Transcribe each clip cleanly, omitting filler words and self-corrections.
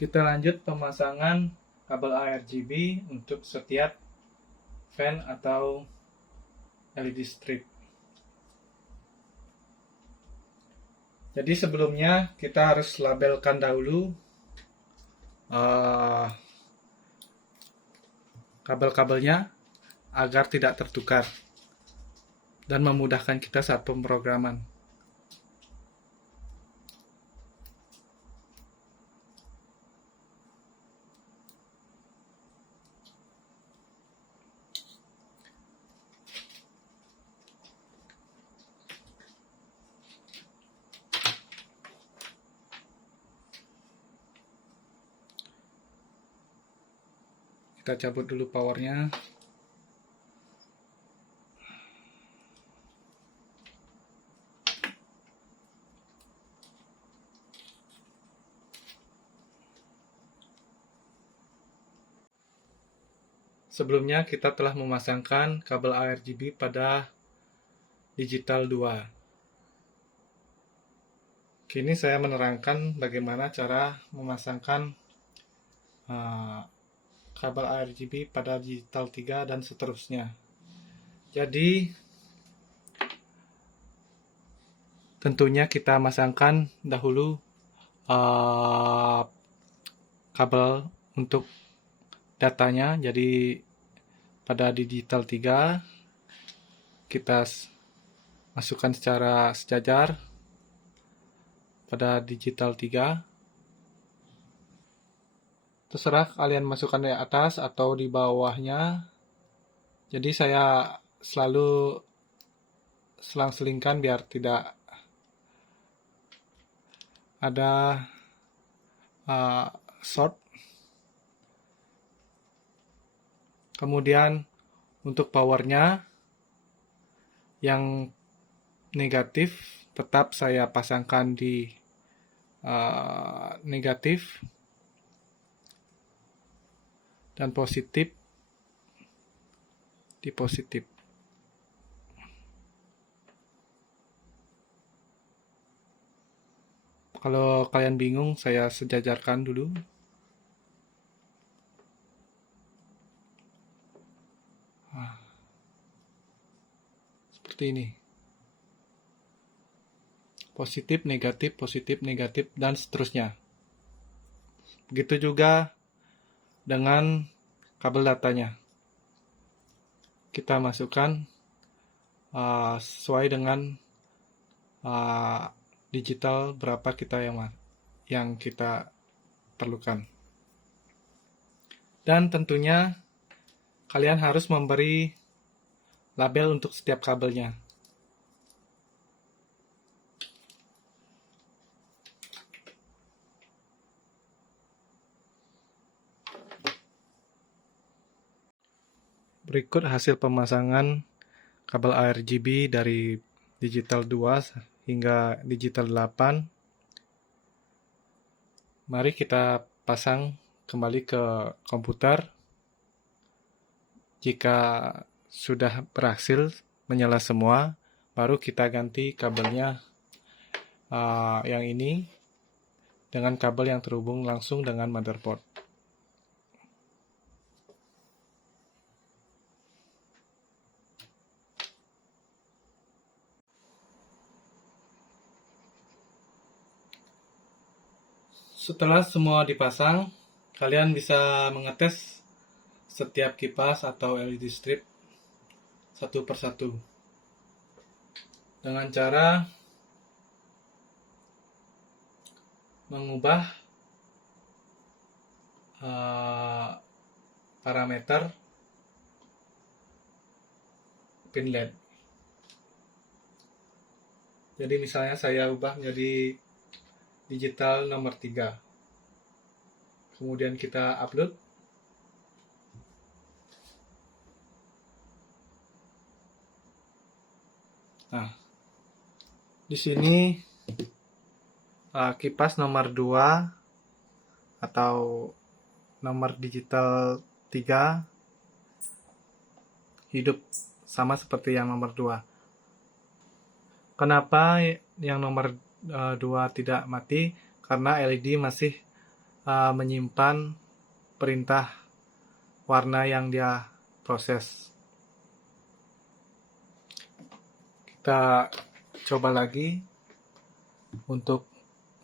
Kita lanjut pemasangan kabel ARGB untuk setiap fan atau LED strip. Jadi sebelumnya kita harus labelkan dahulu kabel-kabelnya agar tidak tertukar dan memudahkan kita saat pemrograman. Kita cabut dulu powernya. Sebelumnya kita telah memasangkan kabel ARGB pada digital 2. Kini saya menerangkan bagaimana cara memasangkan kabel ARGB pada digital 3 dan seterusnya. Jadi tentunya kita masangkan dahulu kabel untuk datanya. Jadi pada digital 3 kita masukkan secara sejajar pada digital 3. Terserah kalian masukkan di atas atau di bawahnya. Jadi saya selalu selang-selingkan biar tidak ada short. Kemudian untuk powernya yang negatif tetap saya pasangkan di negatif, dan positif di positif. Kalau kalian bingung, saya sejajarkan dulu. Seperti ini. Positif, negatif, dan seterusnya. Begitu juga dengan kabel datanya. Kita masukkan sesuai dengan digital berapa kita yang kita perlukan. Dan tentunya kalian harus memberi label untuk setiap kabelnya. Berikut hasil pemasangan kabel ARGB dari digital 2 hingga digital 8. Mari kita pasang kembali ke komputer. Jika sudah berhasil menyala semua, baru kita ganti kabelnya yang ini dengan kabel yang terhubung langsung dengan motherboard. Setelah semua dipasang, kalian bisa mengetes setiap kipas atau LED strip satu persatu dengan cara mengubah parameter pin LED. Jadi misalnya saya ubah menjadi digital nomor 3. Kemudian kita upload. Nah, di sini kipas nomor 2 atau nomor digital 3 hidup sama seperti yang nomor 2. Kenapa yang nomor 2 tidak mati? Karena LED masih menyimpan perintah warna yang dia proses. Kita coba lagi untuk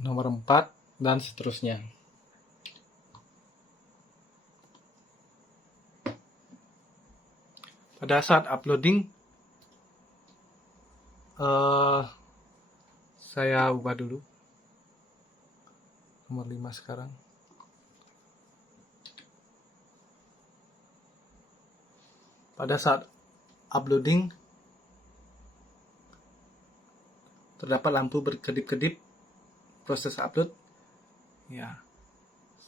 nomor 4 dan seterusnya. Pada saat uploading, saya ubah dulu nomor 5 sekarang. Pada saat uploading, terdapat lampu berkedip-kedip proses upload. Ya,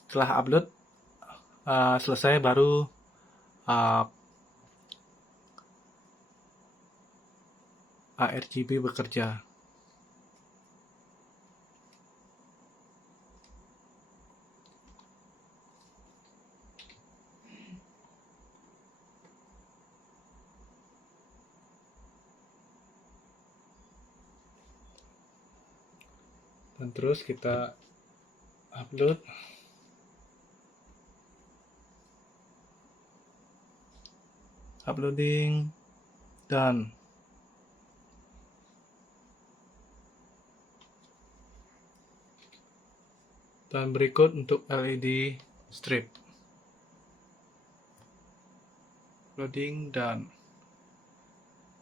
setelah upload selesai, baru ARGB bekerja. Dan terus kita upload. Uploading done. Dan berikut untuk LED strip. Loading done.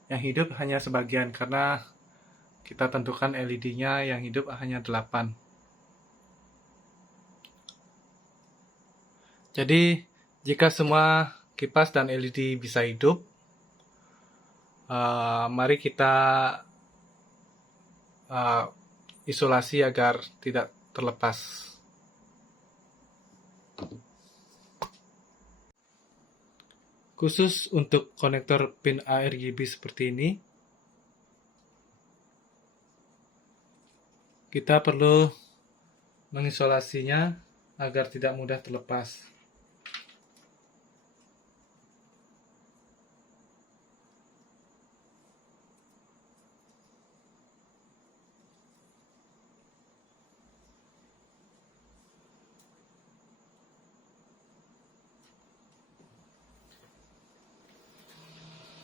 Yang hidup hanya sebagian karena kita tentukan LED-nya yang hidup hanya 8. Jadi, jika semua kipas dan LED bisa hidup, mari kita isolasi agar tidak terlepas. Khusus untuk konektor pin ARGB seperti ini, kita perlu mengisolasinya agar tidak mudah terlepas.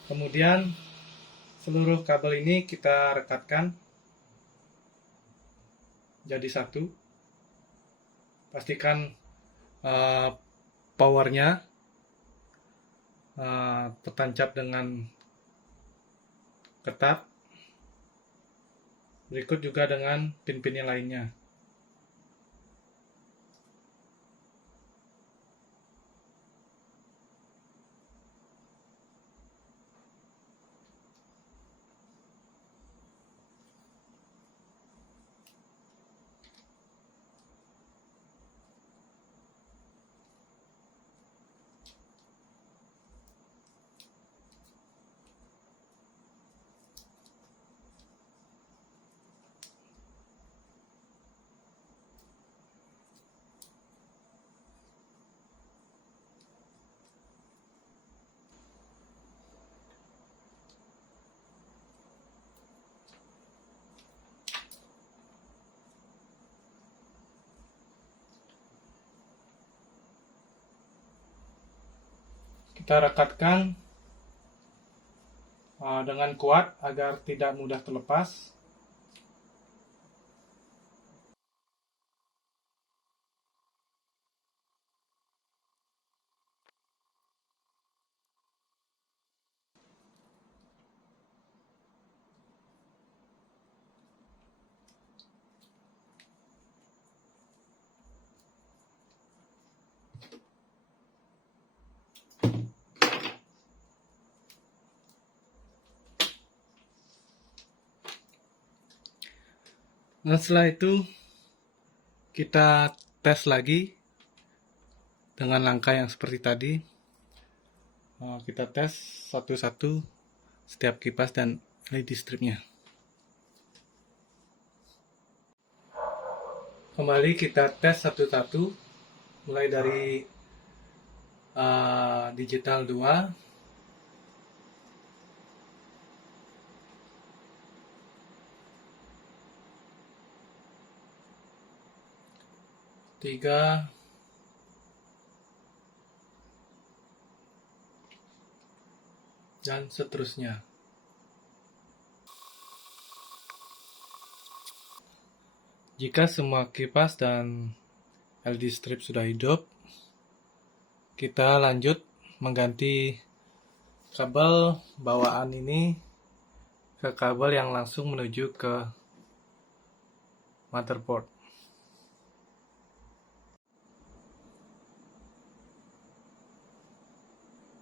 Kemudian seluruh kabel ini kita rekatkan jadi satu. Pastikan powernya tertancap dengan ketat. Berikut juga dengan pin-pin yang lainnya. Kita rekatkan dengan kuat agar tidak mudah terlepas. Dan setelah itu kita tes lagi dengan langkah yang seperti tadi. Kita tes satu-satu setiap kipas dan LED stripnya. Kembali kita tes satu-satu, mulai dari digital 2, 3, dan seterusnya. Jika semua kipas dan LED strip sudah hidup, kita lanjut mengganti kabel bawaan ini ke kabel yang langsung menuju ke motherboard.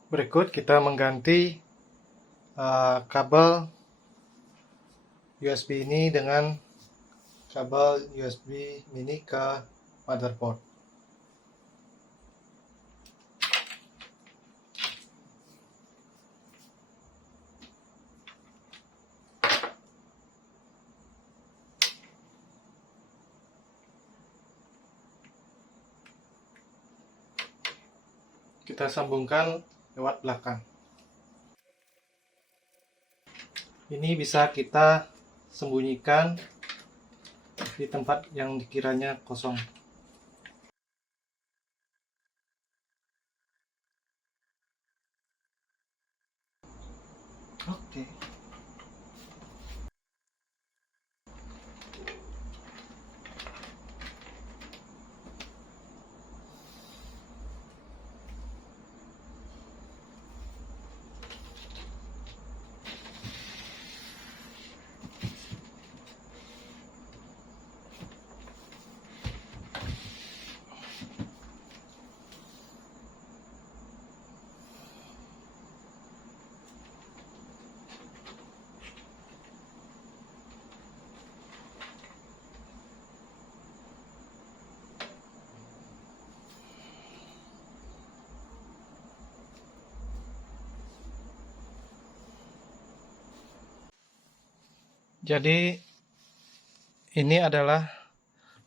Berikut kita mengganti kabel USB ini dengan kabel USB mini ke motherboard. Kita sambungkan lewat belakang. Ini bisa kita sembunyikan di tempat yang dikiranya kosong. Oke. Jadi ini adalah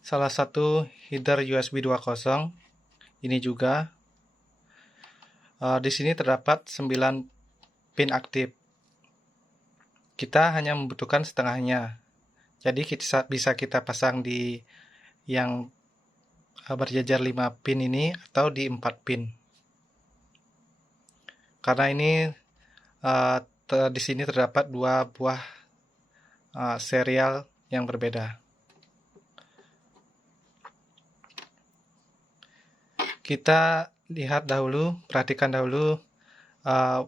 salah satu header USB 2.0. Ini juga di sini terdapat 9 pin aktif. Kita hanya membutuhkan setengahnya. Jadi bisa kita pasang di yang berjajar 5 pin ini atau di 4 pin. Karena ini di sini terdapat 2 buah serial yang berbeda. Kita lihat dahulu, perhatikan dahulu ada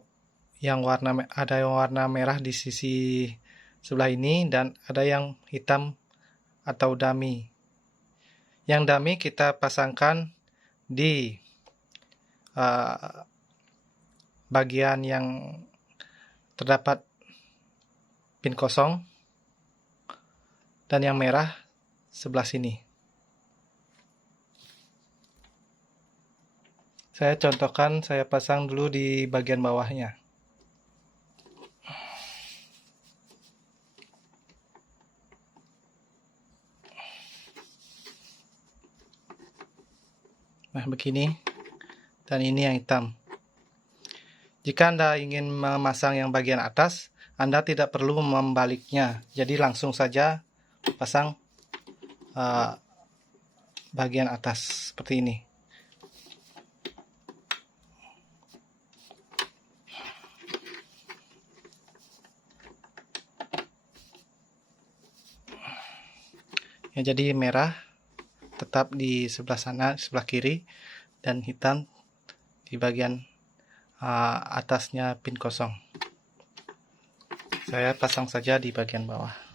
yang warna merah di sisi sebelah ini dan ada yang hitam atau dummy. Yang dummy kita pasangkan di bagian yang terdapat pin kosong dan yang merah sebelah sini. Saya contohkan, saya pasang dulu di bagian bawahnya. Nah, begini. Dan ini yang hitam. Jika Anda ingin memasang yang bagian atas, Anda tidak perlu membaliknya. Jadi langsung saja pasang bagian atas seperti ini. Ya, jadi merah tetap di sebelah sana, sebelah kiri, dan hitam di bagian atasnya pin kosong. Saya pasang saja di bagian bawah.